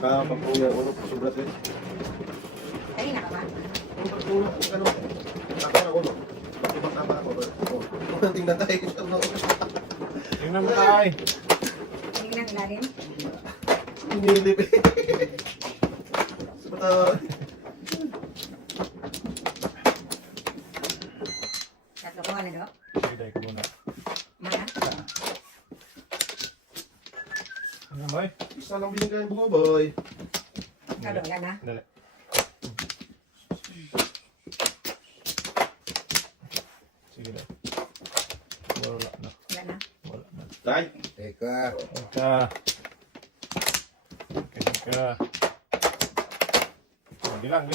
Kapag-uwi ulo, sobrat eh. Kanina ka ba? Ulo, ano? Ako na ulo. Tama ako. Tingnan tayo. Tingnan mo tayo. Kanina ilalim? Hindi. Sabat Tatlo ko ano do? Sige, ko muna. Mana? Ano ba eh? isa lang binigay mo, boy. Kado, yan na. Dali. Sige na. Wala na. Wala na. Wala na. Tay. Teka. Teka. Teka. Bilang.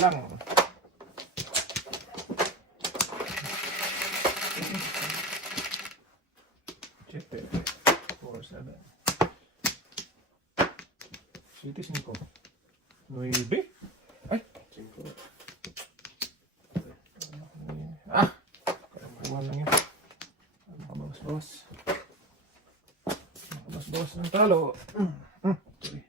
Siete. 4, 7. 7, 5. 9. Ay! 5. Ah! Kalambuhan lang yun. Nakabawas-bawas. Nakabawas-bawas ng talo. Sorry.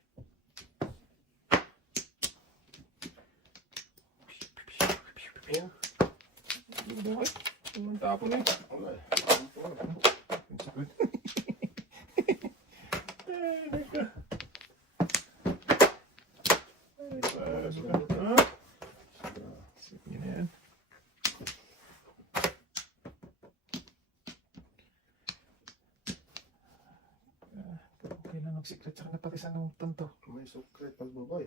Buhay. Ang tapon eh. Sige na yan. Kailangan mag-secret sa napatisan ng tanto. May secret pag boy.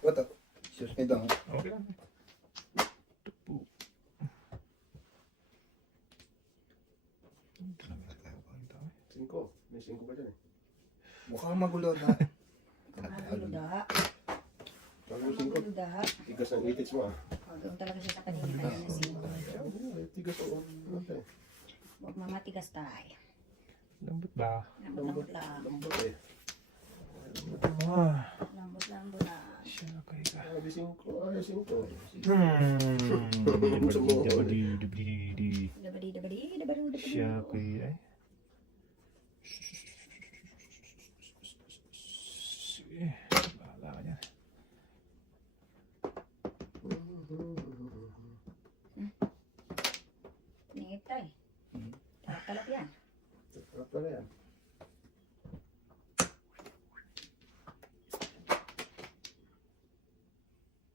What up? Excuse me dong. Okay lang. Tupo. Cinco. May 5 pa dyan eh. Mukhang magulo na. Kumagulo da. Pag yung 5, Kumagulo da. tigas ng itits mo ah. O, doon talaga siya sa kanina kanina sino. Tigas o. Huwag mamatigas tayo. Lambot ba? Lambot lang. Lambot eh. Ah, Lambot lang. siya kay ka. Ay, 5. Ay, 5. Dabadi. Dabadi. Siya kay ay. Sige, bahala ka niyan. Ningit tayo. Talap yan. Sarap pala yan.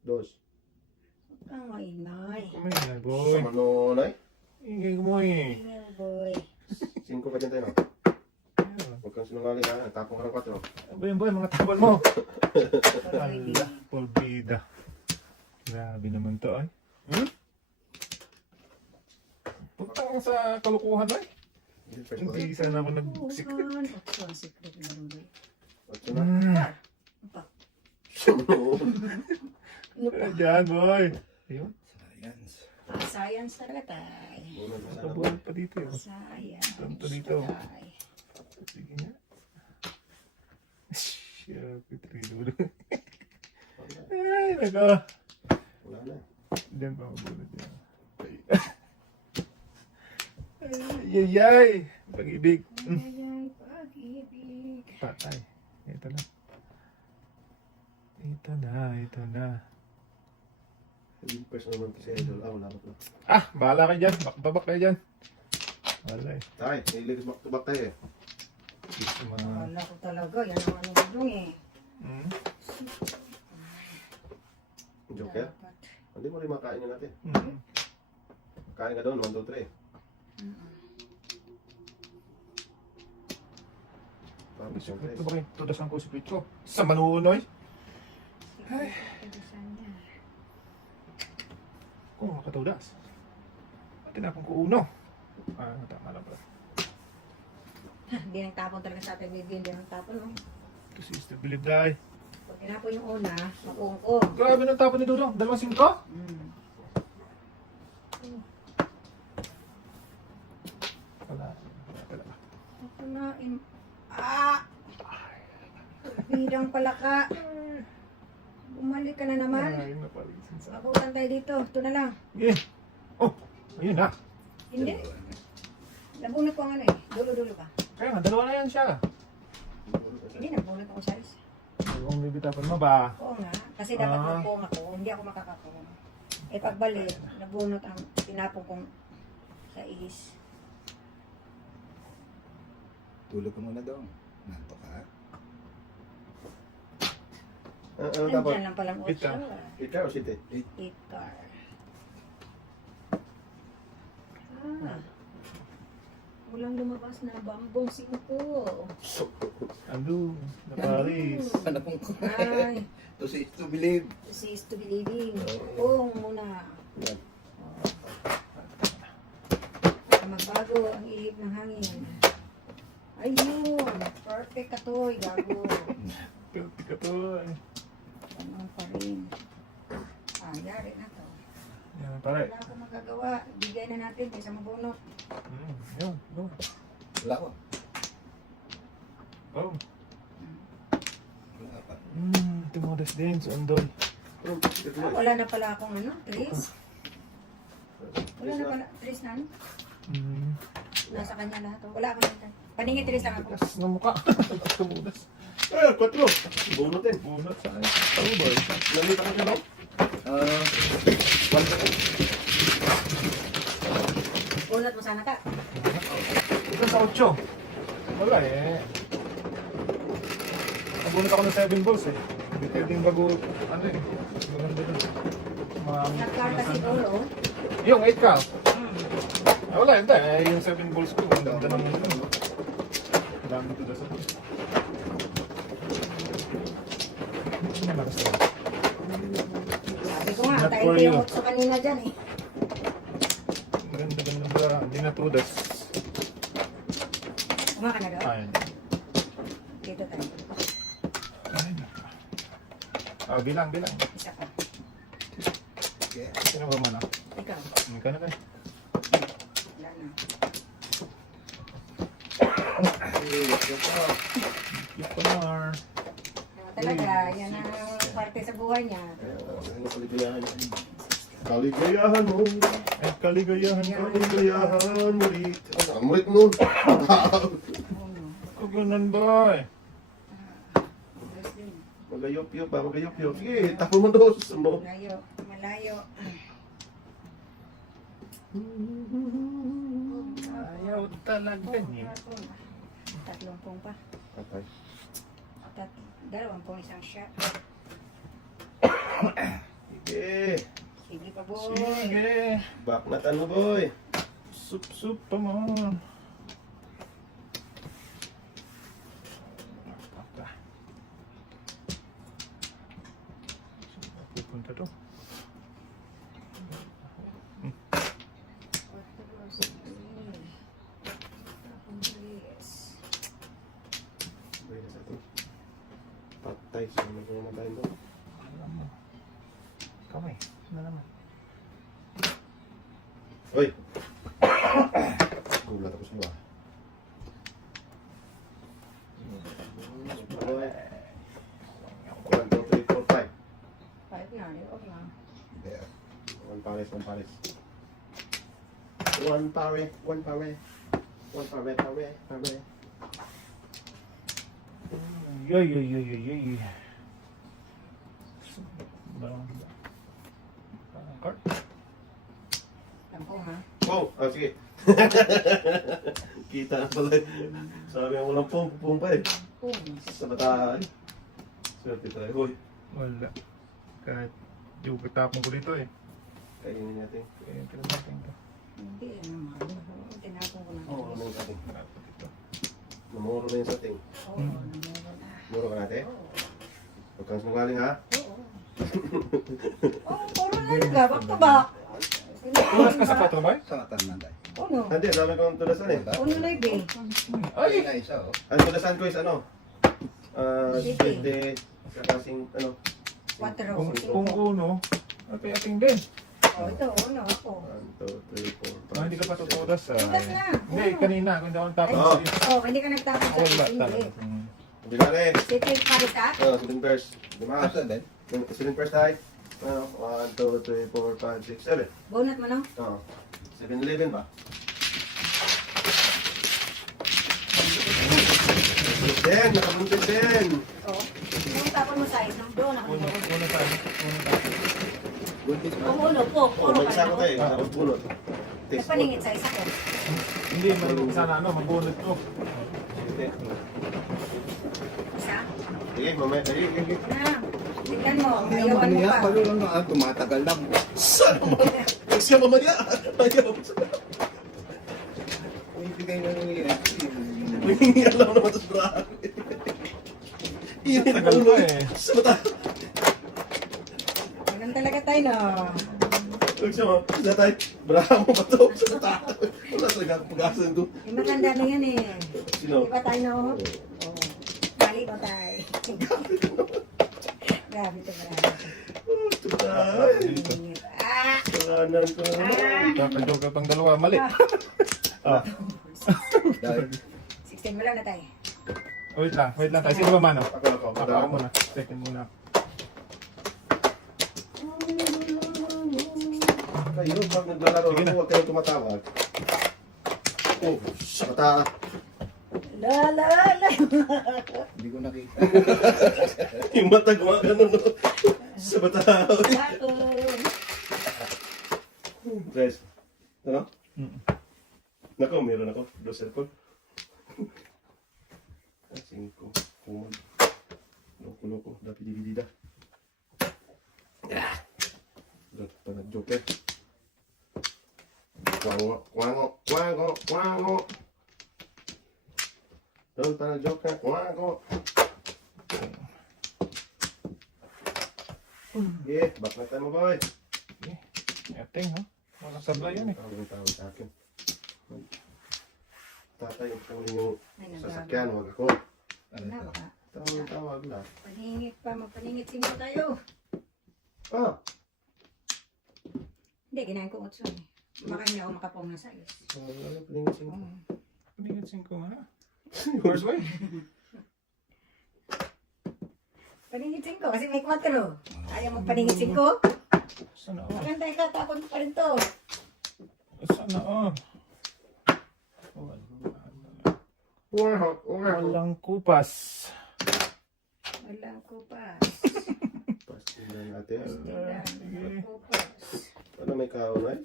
Dos. Huwag kang maingay. Kumain boy. Sama nonay. Ingay mo eh. Ingay, boy. 5 pa dyan tayo. Huwag kang sinungaling ha. Tapong ka ng 4. Boy, boy, mga takbal mo. Boy. Porbida. Grabe naman to ay. Puntang sa kalukuhan ay. Hindi sana ako nag-secret. Ito ang secret na boy. Otso na. Apa? Diyan boy. Ayun. Science. Science talaga tayo. Muna na sana. Kabuhan pa dito yun. Science. Tanto dito. Tayo. Sige nga. Siya, pitrido. Ay, nako. Wala na. Diyan pa mabunod yan. Ay. Pag-ibig. Ay, pag-ibig. Patay. Ito na. Ito na. Hindi person naman kasi idol. Wala ka pala. Ah, bahala kayo dyan. Bakbabak kayo dyan. Wala eh. Tay, nililis back to back tayo eh. Gusto mga... Wala ko talaga. Yan ang ano gudong eh. Joker? Dapat. Hindi mo rin makain yun natin. Mm. Kain ka doon, 1, 2, 3. Parang Ito siyempre. ba kayo tudasan ko si Picho? Sa manunoy? Ay. Tudusan niya. Kung makatudas. Tinapon ko uno. Ah, tama lang pala. Hindi nang tapon talaga sa atin. Hindi nang tapon. No? Kasi stabilib dahil. Pag tinapon yung una, makuungkong. Grabe ng tapon ni Dudong. 2-5? Wala. Wala talaga. Ito na. Bidang pala ka. Bumalik ka na naman. Ay, napalisin sa... Abutan tayo dito. Ito na lang. Sige. Oh, ayun na. Hindi. Nabunot ko ang ano eh. Dulo-dulo ka. Kaya nga, 2 na yan siya. Hindi, nagbunot ako sa isa. Kung bibitapan mo ba? Oo nga. Kasi dapat Ah. magpong ako. Hindi ako makakapong. Eh pagbalik, nabunot ang tinapong kong sa is. Tulog ka muna daw. Nanto ka. Ano dapat? Nandyan lang palang Pita. 8. Ika o city? 8 car. Ah. Walang lumabas na bambong 5. Ando, na Paris. Ano kung Ay, to see to believe. this is to believing. Oo, muna. Yan. Baka magbago ang ihip ng hangin. Ayun, perfect ka to, gago. Pilti ka to. Ganun pa rin. Ah, yari na to. Yan, pare. Wala akong magagawa. Bigay na natin kaysa mabunot. Yun, yun. Wala ko. Oh. Wala pa. Timodes din, sa Andoy. Ah, wala na pala akong ano, Tris. Wala na pala, Tris na ano? Nasa kanya lahat. Oh. Wala akong nito. Paningin, Tris lang ako. Tigas ng mukha. Timodes. Eh, 4. Bunot din. Bunot sa akin. Oh boy. Lamita ka dyan, no? 1 second. Bunot mo sana ka. Ito sa 8. Wala eh. Nabunot ako ng 7 balls eh. Hindi pwedeng bago, ano eh. Maganda dun. Nagkarta siguro. Yung 8 ka. Ah, wala, hindi. Yung 7 balls ko. Ang ganda naman yun. Ang dami ito sa ito. Malakas na. Sabi ko nga, Not tayo for ko yung you. 8 kanina dyan eh. Maganda, ganda ba? Hindi na tudas. Kuma ka na doon? Ayun. Dito tayo. Ayun. Ah, bilang. Isa pa. Okay. Sino ba man ah? Ikaw. Ikaw na ba? Wala na. Yung Pamar. Talaga, yan ang parte sa buhay niya. Ano kaligayahan yan? Kaligayahan mo. Ay, kaligayahan ka. Kaligayahan mo dito. Ang mulit mo. Kung ganun ba eh. Diyos din. Magayop-yop ba? Magayop-yop. Sige, tapo mo dos. Mo. Malayo. Malayo. Ayaw talaga niya. 30 pa. Okay. 20 isang shot. Sige. Sige pa boy. Sige. Baknatan mo, boy. Sup Pamar. Pupunta to. Pwede sa ito. Patay. Sino na kung naman tayo mo? Alam mo. Kamay. Ano naman? Hoy! Gulat ako sa iba. Boy. 1, 2, 3, 4, 5. Kahit na, huwag na. There. 1 pares, 1 pares. 1 pare, 1 pare. 1 pare, pare. Yoy. Card? Tampong ha. Oh, sige. Kita na pala. Sabi mo lang pong pa eh. Sa bataan. Swerte tayo. Hoy, Wala. Kahit yung katapon ko dito eh. kainin natin. Kaya kinamating ko. Hindi naman. Tinapong ko na. Oo, ano yung ating? Malapit dito. Namuro na yung sa ating. Oo, namuro na. Muro ka natin. Oo. Huwag kang sinungaling ha. Oo. Puro na nila. Back to back. Tulas ka sa pato ba? Sa matan na tayo. Uno. Hindi, dami kong tudasan eh. Uno na ibe. Ay, na isa oh. Ang tudasan ko is ano? Siyete. Kakasing ano? 4. Kung uno, okay, ating din. Oh, ito, uno ako. 1, 2, 3, 4, 5. Hindi ka pa tutulas ah. Tulas na. Hindi, kanina. Kung hindi ako tapos. Oo. Oh, hindi ka nagtapos sa Wala hindi. talaga. Hindi na rin. Sige, pares ka? Siling verse. Diba? Asa din? Siling verse tayo. 1, 2, 3, 4, 5, 6, 7. Bonat mo no? Oo. 7-11 ba? Den, nakabuntis din. Oh. Yung tapon mo size, nung doon ako. Uno tayo. Uno tayo. Buntis pa. Kung ulo po, Oh, puro may isa ko ka tayo. Tapos bunot. Nagpaningit sa isa ko. Hindi, sana magbunod to. Hindi. Isa? Sige, mamaya. Sige. Na. Tignan mo, Hindi naman ayawan mo niya. pa. Palo lang na. Tumatagal lang. Saan naman? Huwag siya mamaya. Ayaw. Ibigay na niya. Nangingiyan lang naman sa braha. Init Tagal ulo pa eh. eh. Sa mata. Ganun talaga tayo, no? Huwag siya ma. Sa tayo. Braha mo ba ito? Sa mata. Wala talaga akong pag-asan doon. Yung matanda na yan eh. Sino? Di ba tayo, no? Oo. Mali ba tayo? Grabe to, grabe. Oh, tutay. Ah! Kanan ko na naman. Kakadyo ka pang dalawa, mali. Ah. Dahil 16 mo lang na tayo. Wait lang tayo. Sino ba mano? Ako. Ako muna. Second muna. Kayo, pag naglalaro Sige na. ako, huwag kayong tumatawag. Oh, sa mata. La la la! hindi ko nakita. Yung mata gumagano no. Sa mata. Guys, ano? Nako, meron ako. Dos cellphone. 5. Kumon. Loko-loko. Dapat dividida. Dapat pa nag-joker. Kwango. Doon pa nag-joker. Kwango. Yeah, back na tayo mo, boy. Eting, ha? Walang sablay yan eh. Ang tawag sa akin. Tatay, yung kunin yung Ay, sasakyan, huwag ako. Ano Wala to? ba? Tawag lang. Paningit pa, magpaningit sino tayo. Ah, Hindi, ginahin ko utso eh. Baka hindi ako makapong na size. wala palingasin ko. Pinigit ko nga. First way. Paningit ko kasi may 4. Ayaw mo paningit ko? Sana all. Maganda ka, tapon pa rin to. Sana all. Walang kupas. Walang kupas. Pastilan natin. Walang kupas. Ano may kaon ay?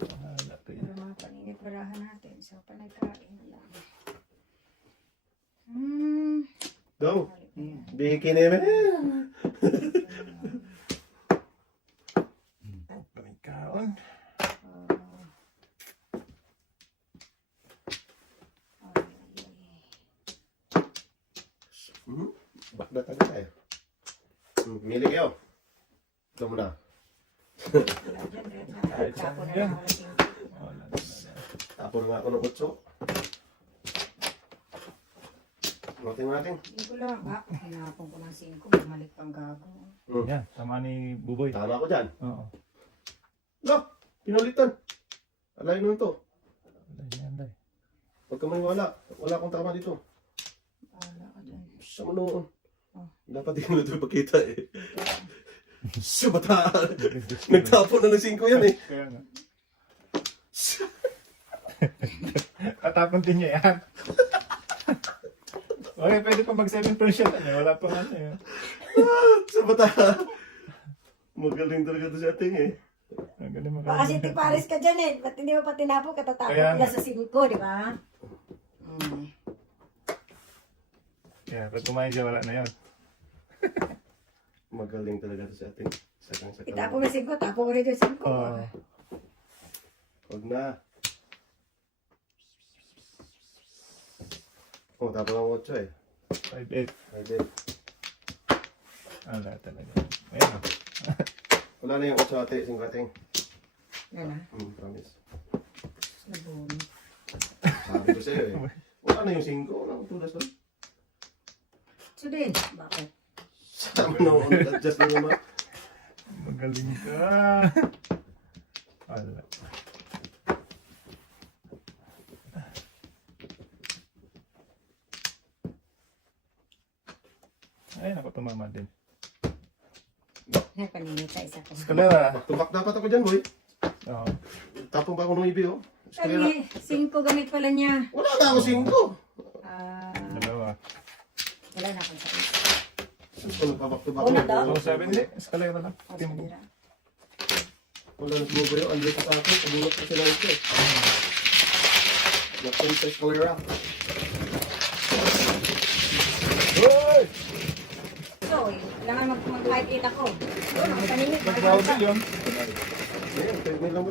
Wala to Ano yan. mga paninipurahan natin. So, panagkain lang. Go! Biki naman. Kaming kaon. Bakda tayo tayo. Mili kayo. Ito muna. Tapon na Yan. lang ako ng Wala. Tapon nga ako ng 8. Notin natin. Hindi ko lang. Hinapon ko ng 5. Bumalik pang gago. Yan, tama ni Buboy. Tama ako dyan. Oo. No! Pinulitan. Alay nun to. Yan, day. Huwag ka maniwala. Wala akong tama dito. Wala ka dun. Sa manoon. Oh. Dapat hindi mo ito ipakita eh. Sa bata. Nagtapon na ng 5 yan eh. Kaya nga. Tatapon din niya yan. Okay, pwede pa mag-7% eh. Wala pa ano eh. Sa bata. Magaling talaga ito si ating eh. Ang galing Baka si Tipares ka dyan eh. Ba't hindi mo pa tinapon? Katatapon Kaya nila nga. sa 5, di ba? Kaya pag kumain siya, wala na yun. Magaling talaga ito si ating. Sakang-sakang. Itapon mo 5, tapon ko rin yung 5. Oo. Huwag na. Oh, tapos ang 8 eh. 5-8. Ay, din. Wala talaga. Ayan o. Wala na yung 8 ate, 5 ating. Yan na. Promise. Nabuni. Sabi ko sa'yo eh. Wala na yung 5. Wala akong tulas doon. So din, bakit? Sabi na ako, adjust na naman. Magaling ka. Wala. Ay, naku, tumama din. Yan, paninit sa isa ko. Eskalera. Tumak dapat ako dyan, boy. Oo. Tapong pa ako ng ibi, oh. Eskalera. Ay, 5 gamit pala niya. Wala na ako 5. Ah, Dalawa. Wala na akong sakit. Ito nagpa-back to back. Una daw? So, 7 di. Escalera lang. O, Timbo. sabira. Wala na sumubo yun. Andito sa akin. Pabulot ko sila ito. Napunta sa escalera. Hoy! So, kailangan mag-height 8 ako. Doon, ang kanimik. Nag-gravel yun. Ayan, pwede nila mo.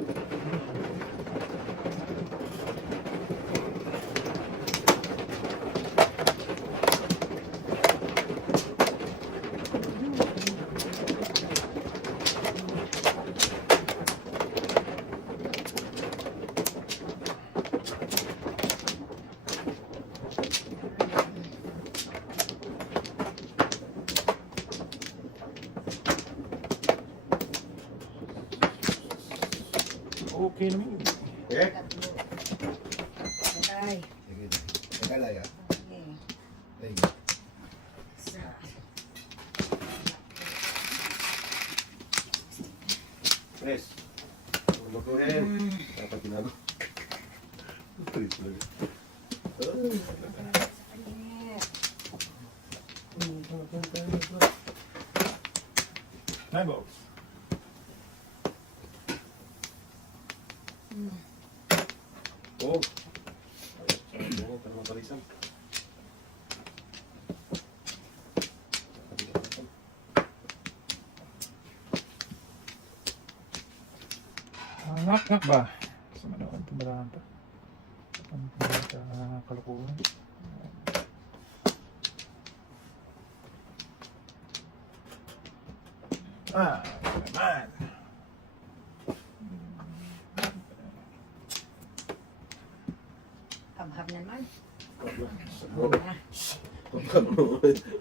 Okay naman. Okay? Ay, Sige. Teka lang ya. okay. Ay. Isa. Yes. Lutuin. Dapat ginago. Please, please. Nine balls. Oh. Oo, para mapalisan. Ngak-ngak ba? Sa manood, tumbalaan pa. Ang kalukuhan. Naman. Habhab naman. Huwag na. Oo na.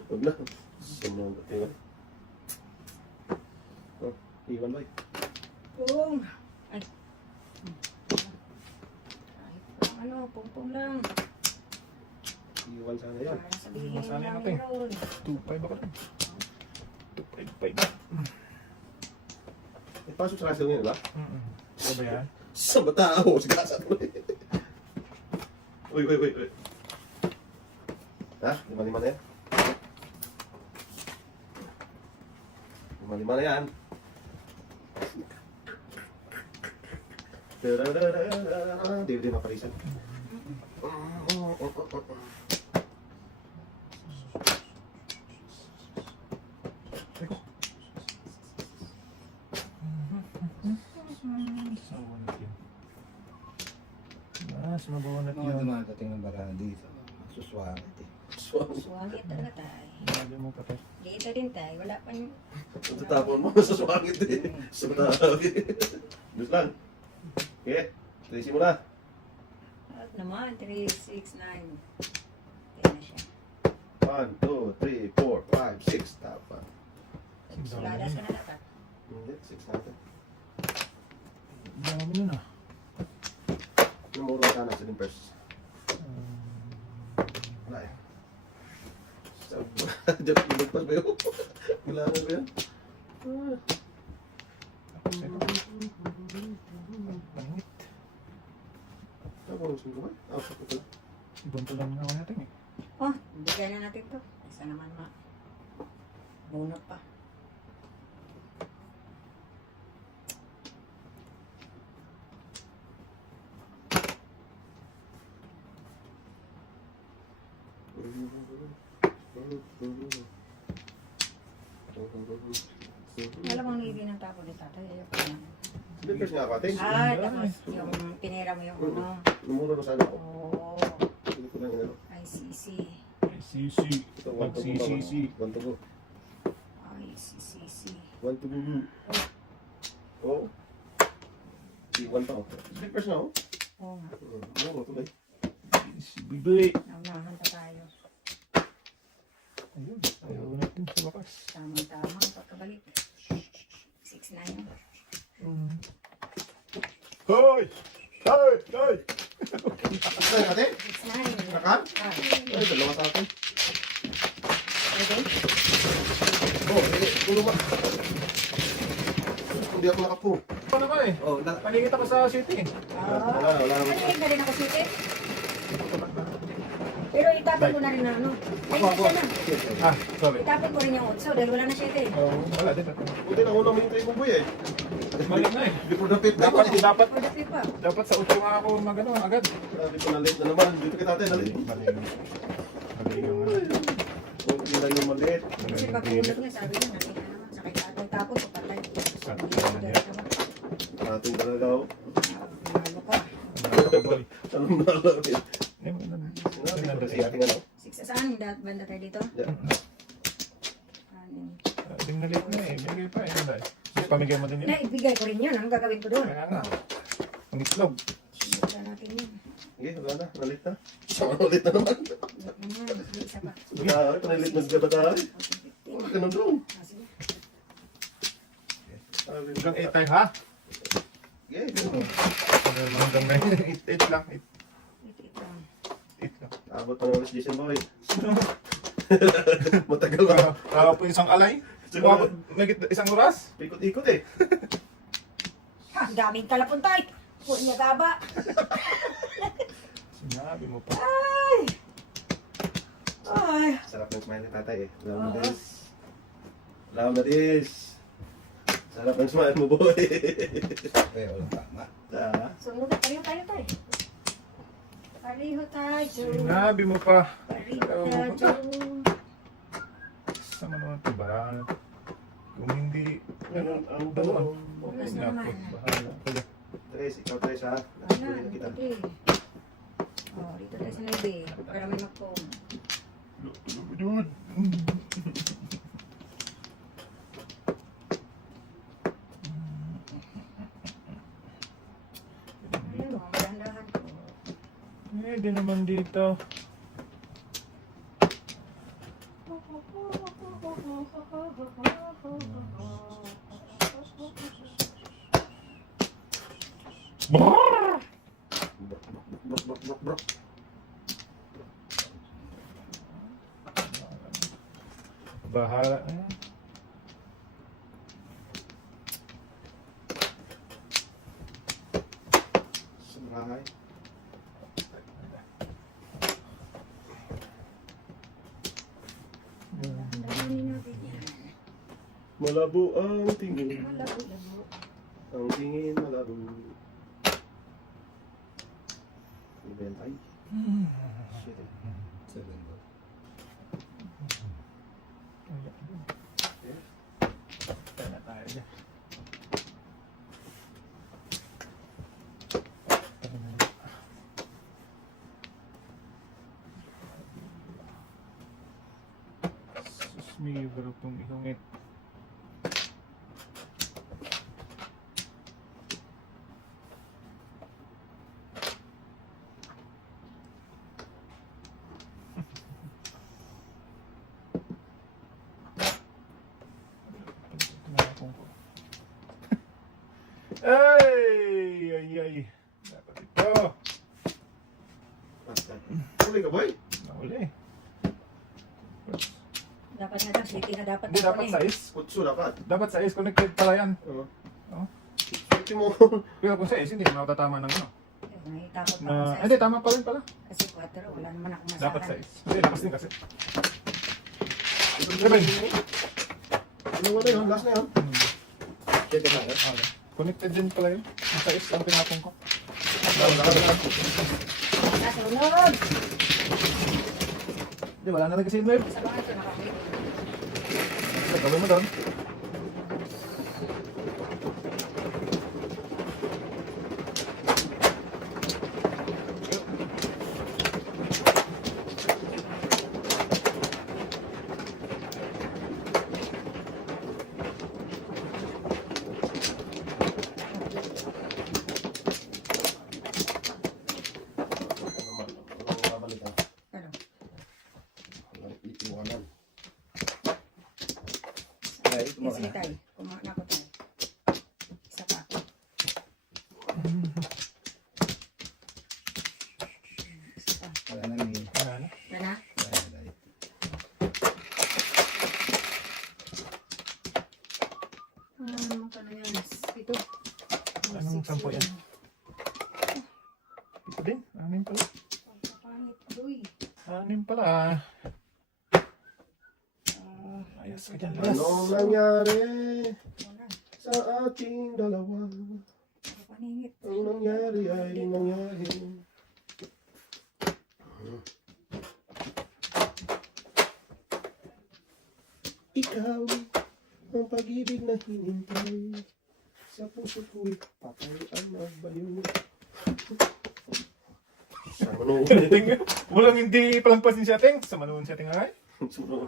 Huwag na. Sumang tingnan. Oh, iwan ba? Pum. Ay. Kahit ano, pum-pum lang. Iwan sana yan. Para sabihin Masali na natin. meron. 2-5 ako rin. 2-5-5. Ipasok sa kasal ngayon, ba? Ano ba yan? Sa batao, sa kasal mo. Uy. Ha? Lima-lima na yan? Lima-lima na yan. Di na palisan. Teko. Mabanat yun. Mas mabanat Mga yun. dumadating ng barahan dito. Suswangit eh. Suwangit talaga tayo. Lagi mo patay. Dito din tayo. Wala pa yung... Ang tatapon mo sa swangit eh. Sa batao. Diyos lang. Okay, tracy mo na. At naman, 3, 6, 9. Kaya na siya. 1, 2, 3, 4, 5, 6. Tapa. Suladas ka na dapat. Hindi, 6 natin. Dami nun ah. Yung muro ka na sa limpers. Wala eh. Diyan, limpers ba yun? Kailangan ba yun? Pangit. Ako, gusto ko ba? Ako, ko pala. Ibang lang nga ako natin eh. Oh, bigay na natin to. Isa naman bunot pa. Alam mo ang ibig ng tapo ni tatay. Ayoko na. Limpers nga ako, ate. Ah, tapos yung pinira mo yung ano. Lumuro na sana ako. Oo. Hindi ko lang inano. ICC. CC. Ito, 1 to go. Pag-CCC. 1 to go. ICCC. 1 to go. Oh. Iwan pa ako. Limpers na ako. Oo nga. Oo, tuloy. Si Bibi. Naunahan pa tayo. Ayun. Ayaw natin sa wakas. Tamang-tamang pagkabalik. 6 na yun. Hoy! Hoy! Hoy! Ito yung ate? 6 na yun. Nakal? Ah, Ay, dalawa sa akin. pwede? Oh, pulo ba? Hindi ako nakapulo. Ano ba eh? Oh, Paningit ako sa city eh. Ah, wala naman. Panilig na rin ako sige. Pero itapon ko na rin na ano. Ay, Ako. isa na. Ah, sorry. Itapon ko rin yung 8 dahil wala na 7 eh. Oh, wala din. Buti na una mo yung mo boy eh. Mali na eh. Before the pit. Dapat Productive pa. dapat sa utro nga ako magano agad. Sabi ko na late na naman. Dito kita natin. Nalit. Mali. Mali yung Kunti lang yung maliit. Kasi pag ulog niya, sabi niya, nakita naman. Sakay ka atay tapos o patay. Ating talaga ako. Nalo ka. Anong nalawin? Ating ano? 6 saan? Banda tayo dito? Yeah. Anim. Nalit na eh. Bigay pa eh. Wala eh. Pamigay mo din Na, yun. ibigay ko rin yun. Anong gagawin ko doon? Kaya nga. Ang itlog. Wala natin yun. Okay, wala na. Nalit na. Sama na ulit na naman. Wait naman. Sige, isa pa. Batari, panalit na siya batari. Huwag ka nang drone. Ah, sige. Hanggang 8 tayo ha? Okay, Hanggang 8 lang. Wait, ito. 8 lang. abot pa ng alas 10 boy. Matagal ba? Para po isang alay. Umabot, may isang oras. Ikot-ikot eh. Ha, ang daming kalapuntay. Huwag niya gaba. Sinabi mo pa. Ay! Ay! Sarap ng smile ni tatay eh. Love na this. Love na this. Sarap ng smile mo boy. Kaya walang tama. Ah. Sunod na, pareho tayo tayo. Pareho tayo. Sinabi mo pa. Pareho tayo. Sama naman ito. Bahala. Kung hindi, Ganun ang dalawa. balon. Bukas na Naku, naman. bahala. Kaya, Tres, ikaw Tres ha. Wala, Nakasulit na kita. dito Oh, dito tayo sa nabi. Para may mag-foam. dude. Ayun, oh, dahan-dahan ko. Eh, di naman dito. Brok, brok, brok, brok. Bahala. Eh. Sabrahay. Dahanin natin yan. Malabo ang tingin. Malabo-labo. Ang tingin malabo. Ibentay. Shit eh. 7 ball. Tayo na tayo dyan. Sus, may barok tong ihungit. Ay! Ay! Ay! Dapat ito. Huli ka boy? Nahuli. Dapat nga daw, city na dapat. Hindi ako dapat eh. size. Kutsu dapat. Dapat size. Connected pala yan. Oo. Oo. Swerte mo. Pero kung size, hindi matatama ng ano. Ay, takot pa Na, ako sa hindi, tama pa rin pala. Kasi 4, wala naman akong masakan. Dapat size. Hindi, lakas din kasi. Seven. Ano nga na yun? Last na yun? Check it out. Okay. Connected din pala yun. Ang size ang pinapong ko. Nasunod! Hindi, wala na nag-silver. Sa mga ito, nakakita. Gawin mo doon. Ano? Iiwanan. Ay, Sige tayo. Kumain ako tayo. Isa pa ako. Isa pa. wala na ni. Wala na. Wala na? Ano naman ka na yan? Ito. Anong sampo yan? Ito din. Ano yun pala? Pagkapangit. Uy. Anim pala. Ayos ka dyan, Las. Anong nangyari Wala. sa ating dalawa? Ako paningit. Ang nangyari ay nangyari. Ikaw ang pag-ibig na hinintay. Sa puso ko'y patay ang magbayo. Sa manood. Walang hindi palampasin si Ating. Sa manuon si Ating ay. Sunod.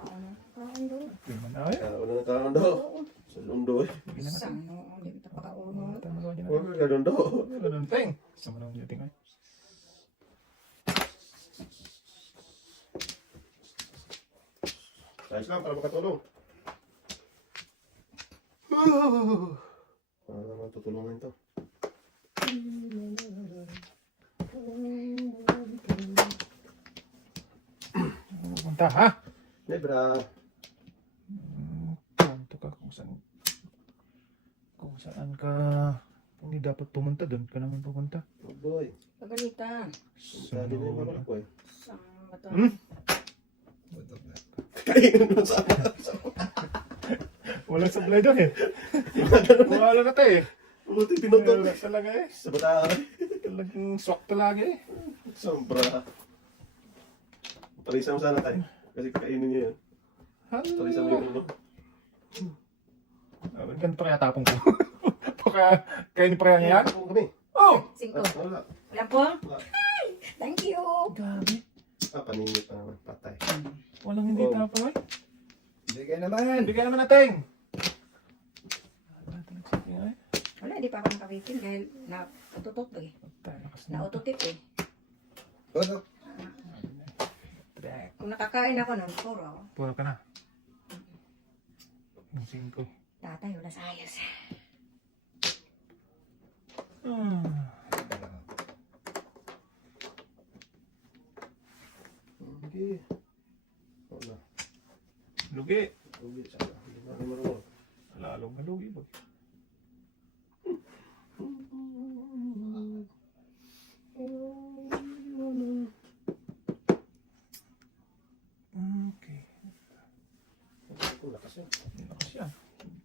Kaon doon. Di man ay. Wala na kaon daw. Oo. Sa lundo eh. Sang no. Hindi kita pakauno. Huwag ka ganun daw. Ganun, Ting. Sa manuon si Ating ay. Ayos lang para makatulong. Para naman tutulungan ito. Pupunta, ha? Nebra. Punto ka kung saan ka. Hindi dapat pumunta, doon ka naman pupunta. Oh boy. Pagalitan. Punta din yung mga ko eh. Sang bato. Butok na. Kainin mo sa Walang sablay doon eh. Wala na tayo eh. buti pinutol. Wala talaga eh. Sa bata. Talagang swak talaga eh. Sombra. Parisa mo sana tayo. Kasi kakainin niyo yan. Parisa mo yung ulo. Ganito kaya tapong ko. Baka kainin pa kaya yan? Ano kami? Oh! 5. Wala. Wala po? Wala. Thank you. Gabi. Paninit pa naman. Patay. Walang hindi Oh. tapang eh. Bigay naman. Bigyan naman natin. Wala talaga sa akin eh. Wala, hindi pa ako nakabitin dahil naututot eh. Tayo lakas na. Naututit eh. Butok. Track. Kung nakakain ako nun, puro. Puro ka na. Yung 5. Tatay, wala sa ayos. Sige. Wala. Lugi. Uwi sana. Hindi na rin marunong. Lalong malugi. Okay. Kung lakas yan. Lakas yan.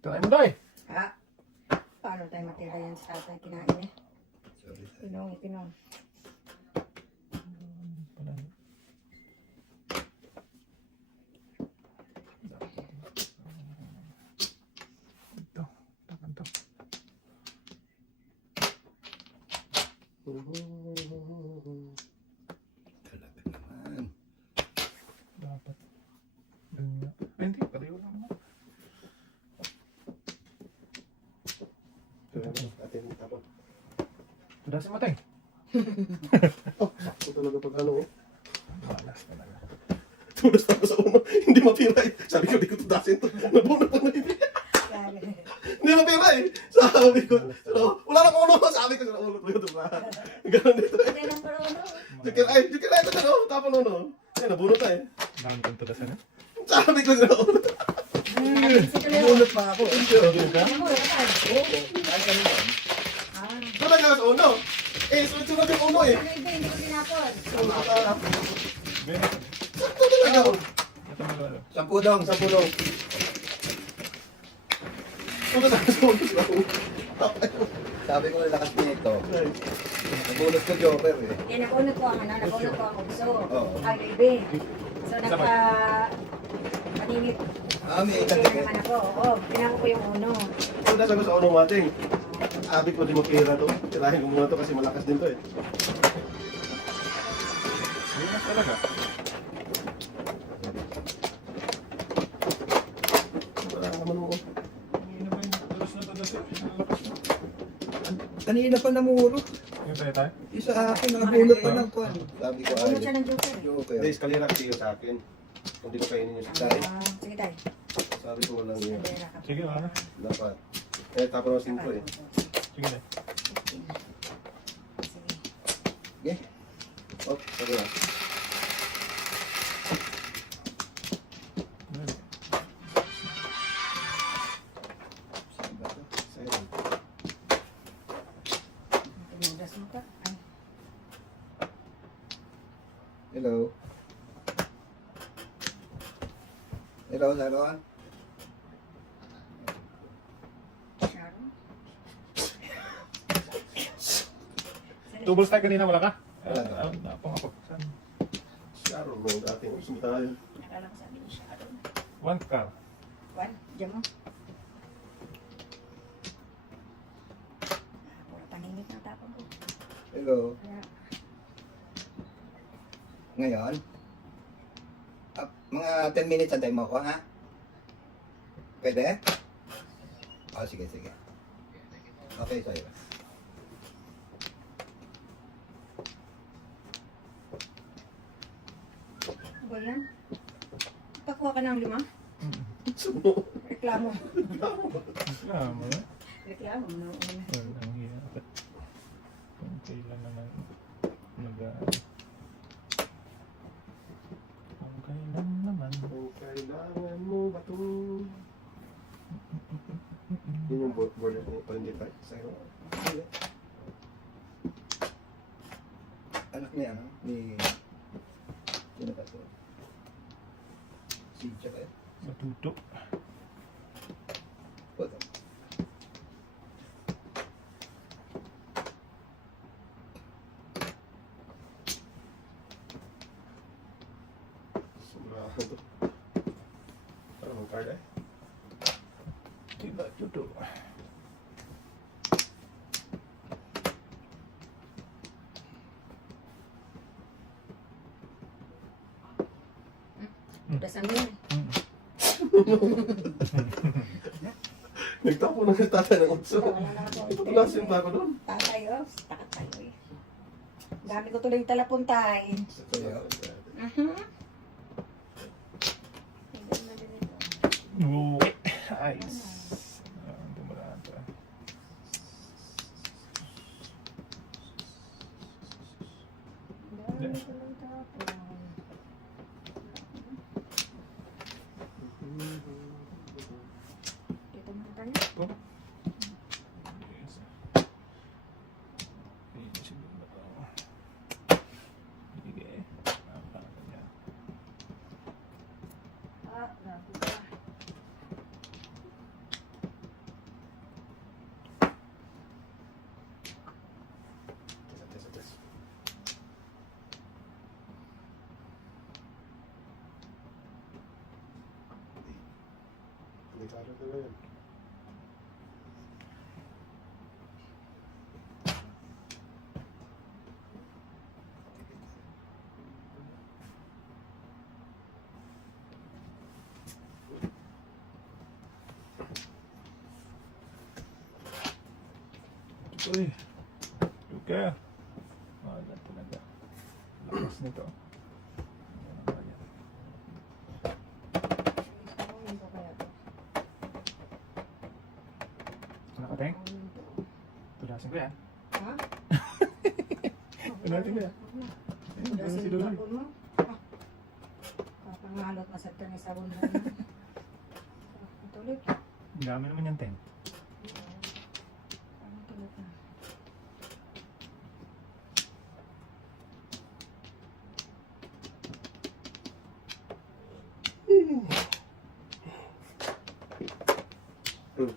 Try mo dahil. Ha? Paano tayo matira yan sa tatay kinain eh? Sorry. Pinong, pinong. Ito. Takan to. Talaga naman. Dapat. Ganun nga. Ay, hindi. Pareho lang naman. Atin mo tapon. Tudasin mo tayo. Oh, sakto talaga pag ano oh. Malas talaga. Tudas ako sa uno. Hindi mapira eh. Sabi ko, di ko tudasin to. Nabunot ako na hindi. Hindi mapira eh. Sabi ko, wala nang uno. Sabi ko, sa ulo ko yun. Ganon dito eh. Hindi lang pero ano? Jukil ay, ito ano. Tapon uno. Ay, nabunot na eh. Dami kong tudasan eh. Sabi ko, sa ulo. Bunot pa ako. Ano mo, wala. Kahit ano ba? Talaga sa uno. Eh, sunod-sunod yung uno eh. Ano iba, hindi ko tinapon. Sakto talaga. Ito mo lalo. 10 dong. 10 daw. Tudas ako sa ulo. Sabi ko lakas nito. Nabunot ko Joker eh. Eh, nakunod ko ang ano, nakunod ko ang uso. Oo. Ay, baby. So, paninit. May Kaya ilan naman ako, oo. Pinako ko yung uno. Tudas ako sa uno mating. Sabi ko, di mapira to. Tirahin ko muna to kasi malakas din to eh. Linas talaga. Wala naman mo. Ano ba yung tudas na tudas eh? Ang lakas mo. Kanina pa namuro. Yung tayo? Yung sa akin, nakabunot pa ng kwan. Sabi ko, Nakunod siya ay, ng joker. Joker. Hindi, eskalera kasi yung sa akin. Kung di ko kainin yung sa akin. Sige tayo. Sabi ko walang yun. Sige, wala na. Dapat. Eh, tapos ng 5 eh. Sige na. Okay. Oh, sabi na. Saan ba to? Sa'yo. Tinudas mo ka. Ay, Hello. Meron. Sharon. Two balls tayo kanina, wala ka? Wala ka. Napang ako. Saan? Sharon mo yung dating gusto mo tayo. Nakala ko sabi ni Sharon. One car. Juan, diyan mo. Puro paningit ng tapon ko. Hello. Kaya, Ngayon, mga 10 minutes antay mo ako, ha? Pwede? Oh, sige. Okay, sa'yo. ano ba yan? Pakuha ka ng 5? Sumo. Reklamo. Reklamo, eh. Reklamo mo na una. Ang hirap. Kung kailan naman Kung kailan naman. Kung kailangan mo ba ito? Yun yung board ni Pandy Park. Sa'yo. Anak niya, ano? Ni... Sino ba ito? Si Chaka. Matuto. Puto. Sobrang ito. Parang ang card eh. Diba, tuto. Dasang yun. Nagtapo na yung tatay ng utso. Wala na ako. Ito tulas yung tako doon. Tatay, oh. Takat tayo eh. Dami ko tuloy talapuntay. Sa'yo. Oo. Ayos. Dumaraan pa. Dami ko tuloy tapon. Dito mo tayo. Ito. Ah, grabe ka. Delikado na yan. Uy. Luka. Wala talaga. Lakas nito. Kunin ko kaya to. Ano ka, Teng? Kunin ko. Tulasin ko yan. Ha? Tulasin ko yan. Tulasin Si yung Duloy. tapon mo? Ah. Kapangalot na sa tanga sa bunda na. Tuloy. Ang dami naman yung tent. Tuloy na.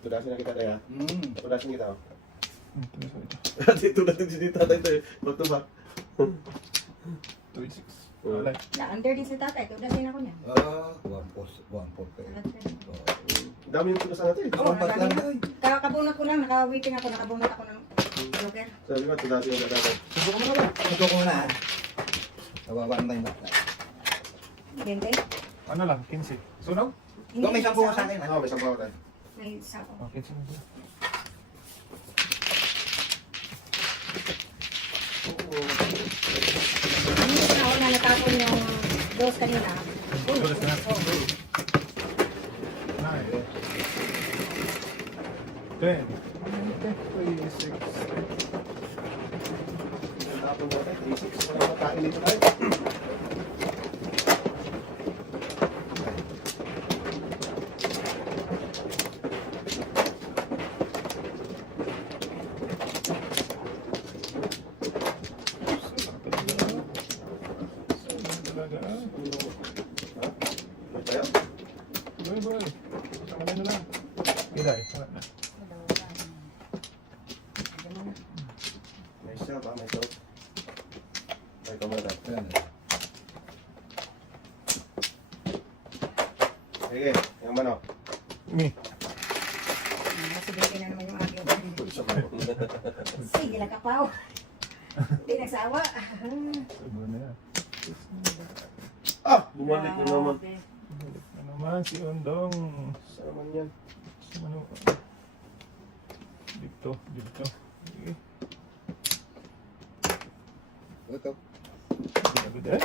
Tulasin na kita kaya. Tulasin kita. oh. Tulasin ito. Dito natin si tatay ito eh. Back to back. 2-6. Wala. Na, under din si tatay. Tulasin ako niya. One four kayo. Dami yung tulasan natin. Oo, Apat lang nadami na. Kakabunot ko lang. Naka-waiting ako. Nakabunot ako ng joker. Sabi ko, tulasin yung tatay. Subukan mo na ba? Ito ko na, ha? Kawawa naman yung bata. Gente? Ano lang, 15. Sunog? Ito may 10 sa akin, ha? Oo, may sabaw tayo. May isa ako. Oh, 15 na. Hindi ko na ako na natapon yung dose kanina. Tulas na. Oo. 9. 10. 3, 6. Tapos mo tayo, 3-6. Mga makain dito tayo. Talaga. May tayo? boy. Sama na lang. Iray, wala na. Nice job, nice job. Ay, kamala. Ayan. Sige, yung manok. Mi. Masigaw na naman yung aking sige lang kapaw. Hindi nagsawa. Sabi na yan. Ah! Bumalik na naman. Balik na naman si Ondong. Saan naman yan? Ano? Dito, dito. Sige. Ito. Good eh?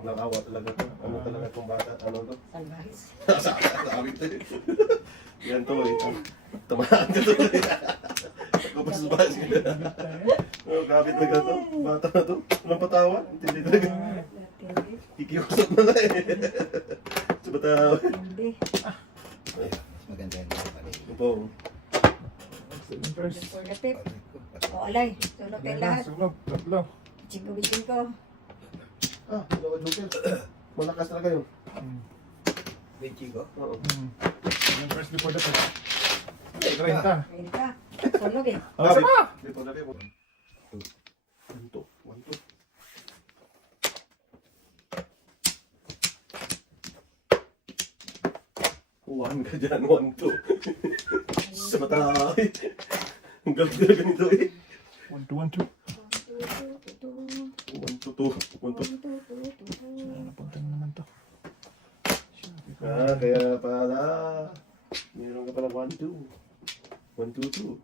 Nakawa talaga to. Ano talaga itong bata? Ano to? Salbahis. Sabi to eh. Yan to eh. Tamaan ka to eh. Kapasbas ka na. Oh, grabe talaga to. Bata na to. Walang patawa. Hindi talaga. Ikiusap na nga eh. Sa batawa. Hindi. Mas maganda yung kapatid. Ito. Excellent first. For the tip. O alay. Tulog kayo lahat. Sunog, tatlo. Chingko-biching ko. Ah, dalawa joker. Malakas talaga yun. May chico. Oo. Yung first before the first. 30. Pwede ka. Tulog eh. Oh, sama! Dito na rin. 1, 2. 1, 2. One ka dyan, 1, 2. Sa mata. Ang gabi na ganito eh. 1, 2, 1, 2. 1, 2, 2. 1, 2. Napunta na naman to. Ah, kaya pala. Meron ka pala 1, 2. 1, 2, 2.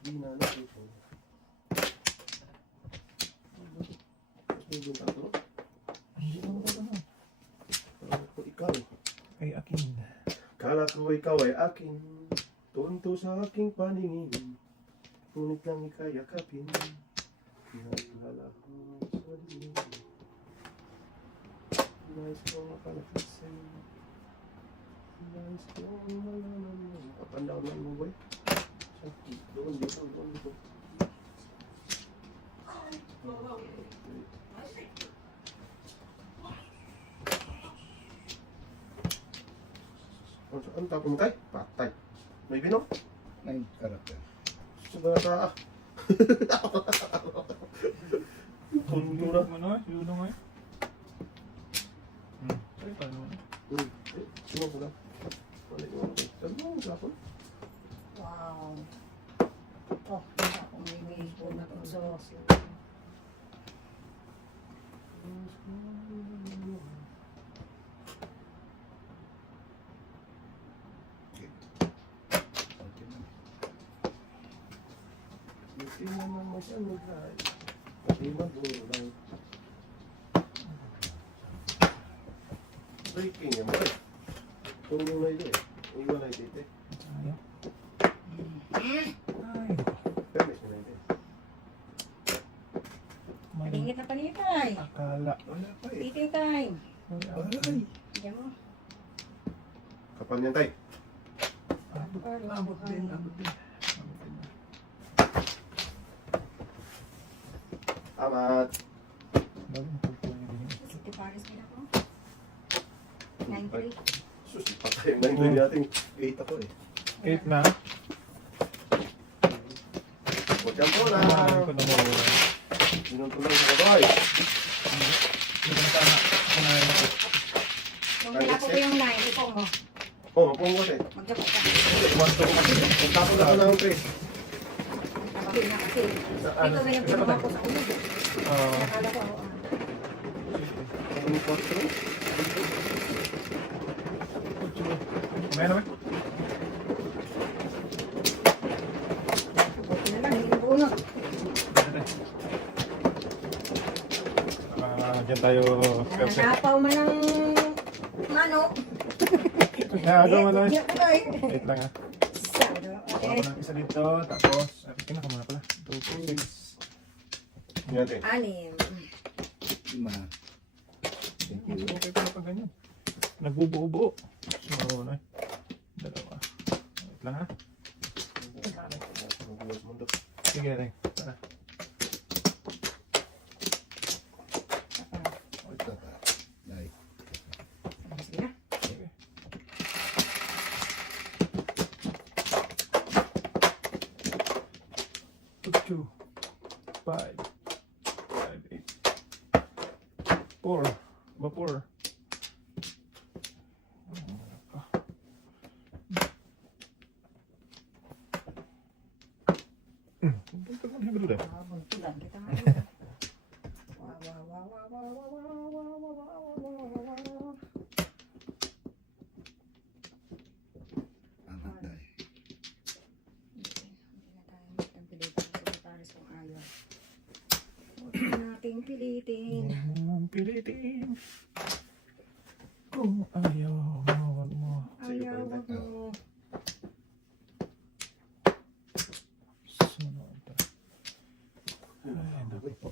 Hindi na natin ito. Mas may bunta ito. Hindi na ako ano. Kala ko ikaw. Ay, akin. Kala ko ikaw ay akin. Tunto sa aking paningin. Ngunit lang ikayakapin. Naalala ko sa dilim. Nais ko makalakisin. Nais ko malaman mo. Kapanda ko ng mubay. Doon, dito, doon, dito. Ano tapon mo tayo? Patay. May binom? May karakter. Sa bata. Tundo na. Ano eh? Yun nga eh. Ay, paano na? Sino ko lang? Balik mo ako. Sabi mo, tapon. Wow. Oh, hindi ako may po na itong sauce. Okay na. Hindi naman masyamugay. Pati magulay. Breaking yan mo eh. Kung yung na ito eh. Iwan na ito eh. Ayaw. Ay, Permis na ito eh. Palingit na panitay. akala. Wala pa eh. Titay tay. Ay. Diyan mo. Kapal niyan tay. Abot din, abot din. Amat. Bagong pagpunin din. City Paris din ako. 9-3. Sus, patay yung 9 natin. 8 ako eh. 8 na. Huwag yan po na. Kumain ko na mo. Sinuntulong sa kabay. Hindi ko na sana. Kumain ako. Nung nilako ko yung 9, ipong mo. Oo, mapungot eh. Magjabot ka. Kung tapos ako ng 3. Nakabili na kasi. Ito may nagpinuha ko sa ulo. Nakala ko, Ang 4. Kumain naman. buti na lang, hindi bunot. Diyan tayo. Perfect. Nanapaw man ng manok. Nagawa mo na. Diyan ko ba eh. Wait lang ah. Sado. Kuha Okay. ko ng isa dito. Tapos, tingnan ko muna pala. 2, 6. Yan eh. 6. 5. Thank you. Okay pala pag ganyan. Nagbubuo-buo. So, ano eh. Dalawa. Wait lang ha. Sige na rin. Tara. Ito pa. 5. 4. Vapor. Buntulan kita nga. Wow, wow, wow, wow, wow, wow, wow, wow, wow, wow, wow. Tama tayo. Hindi na tayo pilitin. Sekretaris kung ayaw. Huwag na nating pilitin. Pilitin. Kung ayaw mo, wag mo. Ayaw, wag mo. Sunod. Ay, naku po.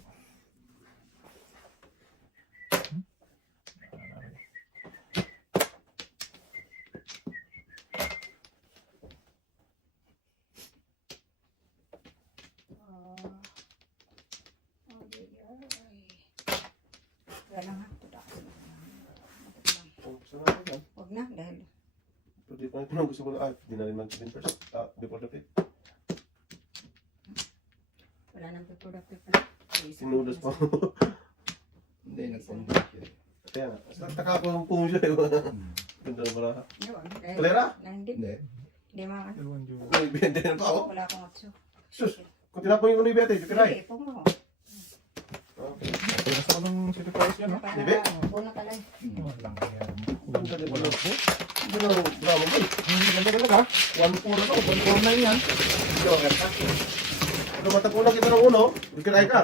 Wala lang ha. Tudaas na lang. Oh, saan ako yan? Huwag na dahil Pwede pa rin gusto ko na, di na rin mag-spin first. Before the pit. wala nang productive pa. Sinudas pa. Hindi, nag-contact siya. Kaya nga. Taka ko yung pung siya. Ganda na pala. Dahil Kalera? Hindi. Hindi. Hindi mga Dalawang jowa. May bente na pa ako. Wala akong atso. Sus! Kung tinapon yung unibete, yung kinay. Sige, pong mo. Nasa ko ng secretaries yan, no? Dibe? Una pala. Walang yan. Ganda din pala. Hindi na bravo ko eh. Ganda talaga. 1-4 ako. 1-4 na yan. Pero matapunan kita ng uno, yung kinay ka.